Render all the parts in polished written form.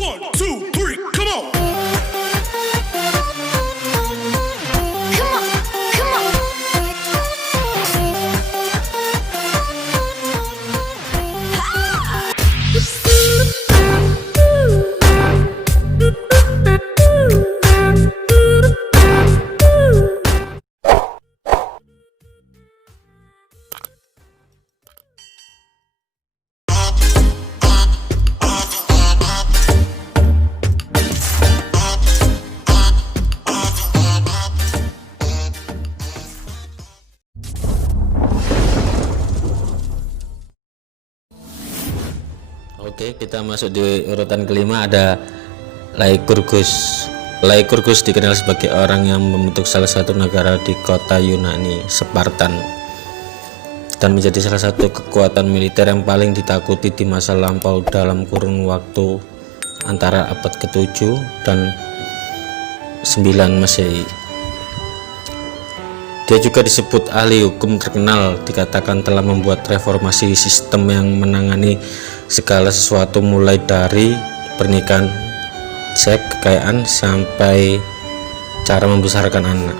1, 2, 3, come on. Come on, come on. Oke, kita masuk di urutan kelima, ada Lycurgus. Lycurgus dikenal sebagai orang yang membentuk salah satu negara di kota Yunani, Spartan, dan menjadi salah satu kekuatan militer yang paling ditakuti di masa lampau dalam kurun waktu antara abad ke-7 dan 9 Masehi. Dia juga disebut ahli hukum terkenal, dikatakan telah membuat reformasi sistem yang menangani segala sesuatu mulai dari pernikahan, seks, kekayaan, sampai cara membesarkan anak.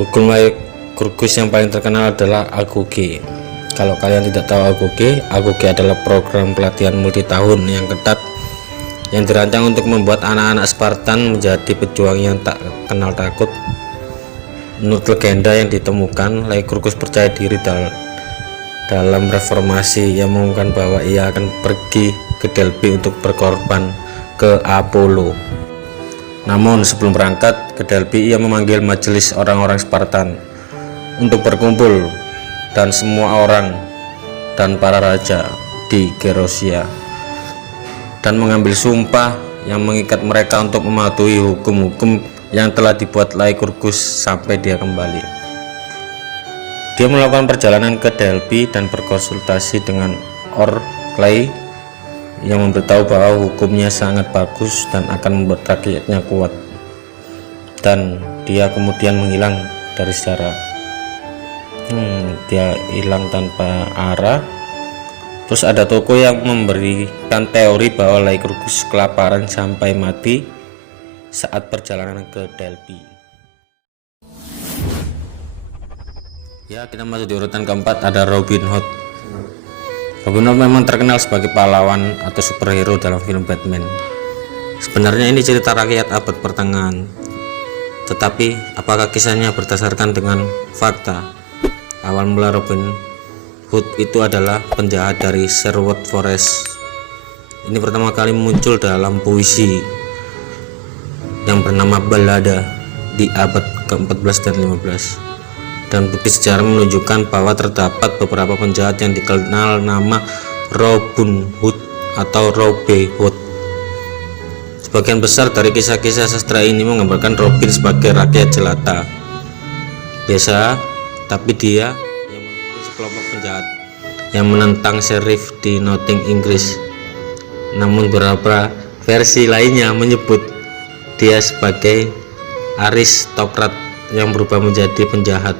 Hukum Lycurgus yang paling terkenal adalah Agoge. Kalau kalian tidak tahu Agoge adalah program pelatihan multitahun yang ketat yang dirancang untuk membuat anak-anak Spartan menjadi pejuang yang tak kenal takut. Menurut legenda yang ditemukan, Lycurgus percaya diri dalam reformasi yang mengumumkan bahwa ia akan pergi ke Delphi untuk berkorban ke Apollo. Namun sebelum berangkat ke Delphi, ia memanggil majelis orang-orang Spartan untuk berkumpul, dan semua orang dan para raja di Gerosia, dan mengambil sumpah yang mengikat mereka untuk mematuhi hukum-hukum yang telah dibuat Lycurgus sampai dia kembali. Dia melakukan perjalanan ke Delphi dan berkonsultasi dengan Orclay yang memberitahu bahwa hukumnya sangat bagus dan akan membuat rakyatnya kuat. Dan dia kemudian menghilang dari sejarah. Dia hilang tanpa arah. Terus ada toko yang memberikan teori bahwa Lycurgus kelaparan sampai mati saat perjalanan ke Delphi. Ya, kita masuk di urutan keempat, ada Robin Hood. Robin Hood memang terkenal sebagai pahlawan atau superhero dalam film Batman. Sebenarnya ini cerita rakyat abad pertengahan, tetapi apakah kisahnya berdasarkan dengan fakta? Awal mula Robin Hood itu adalah penjahat dari Sherwood Forest. Ini pertama kali muncul dalam puisi yang bernama Ballada di abad ke-14 dan 15. Dan bukti sejarah menunjukkan bahwa terdapat beberapa penjahat yang dikenal nama Robin Hood atau Robin Hood. Sebagian besar dari kisah-kisah sastra ini menggambarkan Robin sebagai rakyat jelata biasa, tapi dia yang memimpin sekelompok penjahat yang menentang sheriff di Notting, Inggris. Namun beberapa versi lainnya menyebut dia sebagai aristokrat yang berubah menjadi penjahat,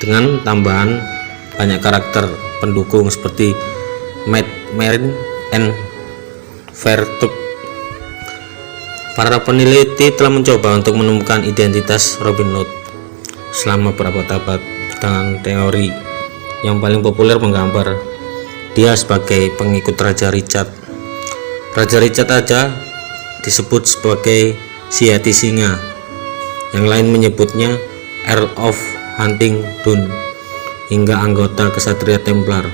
dengan tambahan banyak karakter pendukung seperti Maid Marian and Fairturk. Para peneliti telah mencoba untuk menemukan identitas Robin Hood selama berabad-abad dengan teori yang paling populer menggambar dia sebagai pengikut Raja Richard. Raja Richard aja disebut sebagai si hati singa, yang lain menyebutnya Earl of Huntingdon, hingga anggota kesatria Templar.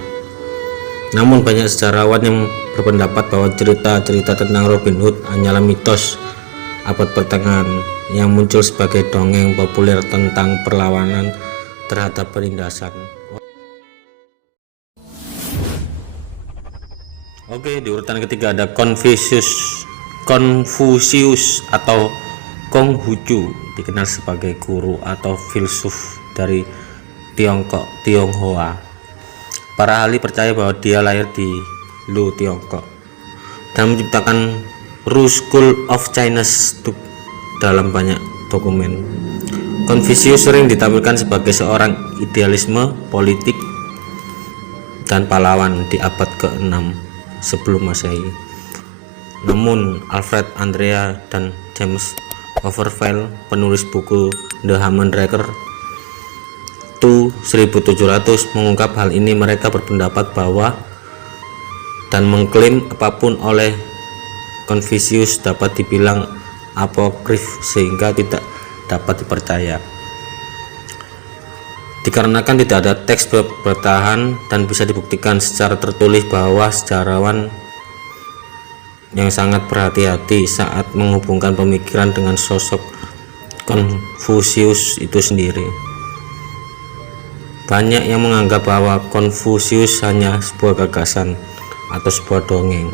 Namun banyak sejarawan yang berpendapat bahwa cerita-cerita tentang Robin Hood hanyalah mitos abad pertengahan yang muncul sebagai dongeng populer tentang perlawanan terhadap penindasan. Oke, di urutan ketiga ada Confucius atau Konghucu, dikenal sebagai guru atau filsuf dari Tionghoa. Para ahli percaya bahwa dia lahir di Lu, Tiongkok, dan menciptakan Rule School of Chinese dalam banyak dokumen. Confucius sering ditampilkan sebagai seorang idealisme politik dan pahlawan di abad ke-6 sebelum Masehi. Namun Alfred Andrea dan James Overville, penulis buku The Hammer-Draker 1700 mengungkap hal ini. Mereka berpendapat bahwa dan mengklaim apapun oleh Confucius dapat dibilang apokrif sehingga tidak dapat dipercaya, dikarenakan tidak ada teks bertahan dan bisa dibuktikan secara tertulis bahwa sejarawan yang sangat berhati-hati saat menghubungkan pemikiran dengan sosok Confucius itu sendiri. Banyak yang menganggap bahwa Confucius hanya sebuah gagasan atau sebuah dongeng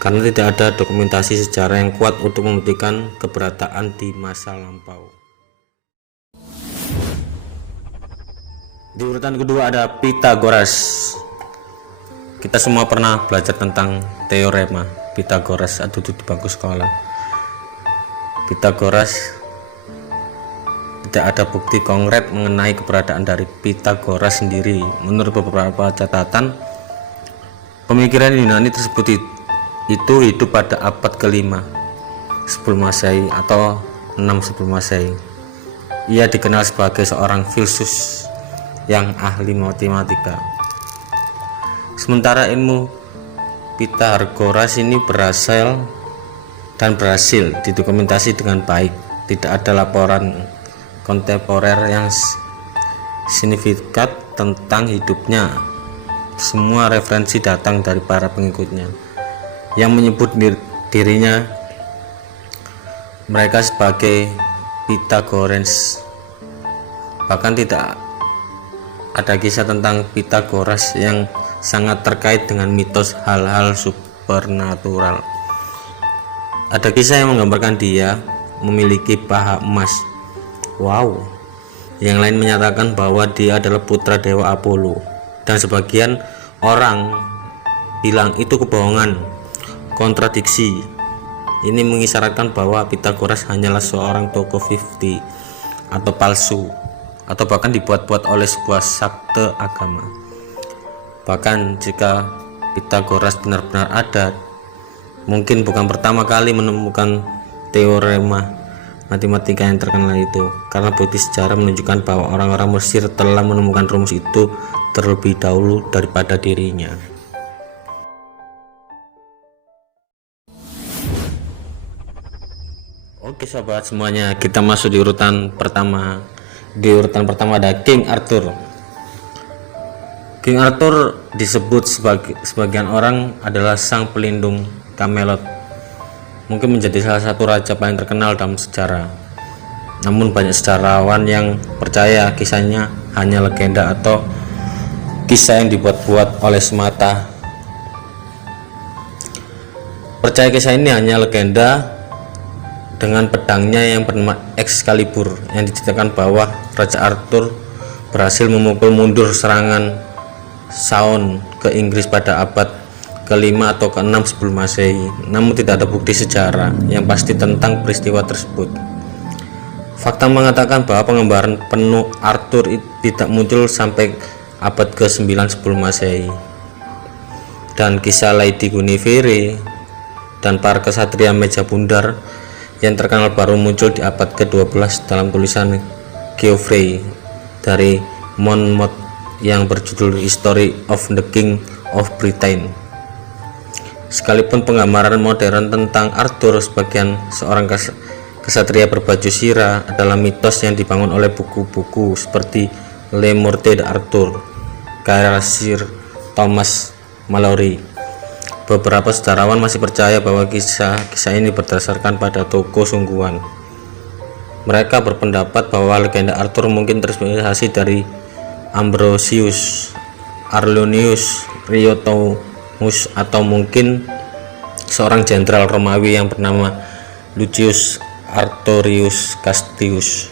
karena tidak ada dokumentasi sejarah yang kuat untuk membuktikan keberadaan di masa lampau. Di urutan kedua ada Pythagoras. Kita semua pernah belajar tentang teorema Pythagoras atau di bangku sekolah. Pythagoras tidak ada bukti konkret mengenai keberadaan dari Pythagoras sendiri. Menurut beberapa catatan, pemikiran Yunani tersebut itu hidup pada abad ke-5 sebelum Masehi atau 6 sebelum Masehi. Ia dikenal sebagai seorang filsuf yang ahli matematika. Sementara ilmu Pythagoras ini berhasil didokumentasi dengan baik. Tidak ada laporan kontemporer yang signifikan tentang hidupnya. Semua referensi datang dari para pengikutnya yang menyebut dirinya mereka sebagai Pythagoreans. Bahkan tidak ada kisah tentang Pythagoras yang sangat terkait dengan mitos hal-hal supernatural. Ada kisah yang menggambarkan dia memiliki paha emas. Wow. Yang lain menyatakan bahwa dia adalah putra dewa Apollo, dan sebagian orang bilang itu kebohongan. Kontradiksi ini mengisyaratkan bahwa Pythagoras hanyalah seorang tokoh fiktif atau palsu, atau bahkan dibuat-buat oleh sebuah sekte agama. Bahkan jika Pythagoras benar-benar ada, mungkin bukan pertama kali menemukan teorema matematika yang terkenal itu, karena bukti sejarah menunjukkan bahwa orang-orang Mesir telah menemukan rumus itu terlebih dahulu daripada dirinya. Oke sobat semuanya, kita masuk di urutan pertama. Di urutan pertama ada King Arthur. King Arthur disebut sebagian orang adalah sang pelindung Camelot. Mungkin menjadi salah satu raja paling terkenal dalam sejarah. Namun banyak sejarawan yang percaya kisahnya hanya legenda atau kisah yang dibuat-buat oleh semata. Percaya kisah ini hanya legenda dengan pedangnya yang bernama Excalibur, yang diceritakan bahwa Raja Arthur berhasil memukul mundur serangan Saun ke Inggris pada abad ke-5 atau ke-6 sebelum Masehi. Namun tidak ada bukti sejarah yang pasti tentang peristiwa tersebut. Fakta mengatakan bahwa pengembaraan penuh Arthur tidak muncul sampai abad ke-9 sebelum Masehi. Dan kisah Lady Guinevere dan para kesatria meja bundar yang terkenal baru muncul di abad ke-12 dalam tulisan Geoffrey dari Monmouth yang berjudul History of the King of Britain. Sekalipun penggambaran modern tentang Arthur sebagai seorang kesatria berbaju sirah adalah mitos yang dibangun oleh buku-buku seperti Le Morte d'Arthur karya Sir Thomas Malory. Beberapa sejarawan masih percaya bahwa kisah ini berdasarkan pada tokoh sungguhan. Mereka berpendapat bahwa legenda Arthur mungkin terinspirasi dari Ambrosius, Aurelius Riotomus, atau mungkin seorang jenderal Romawi yang bernama Lucius Artorius Castius.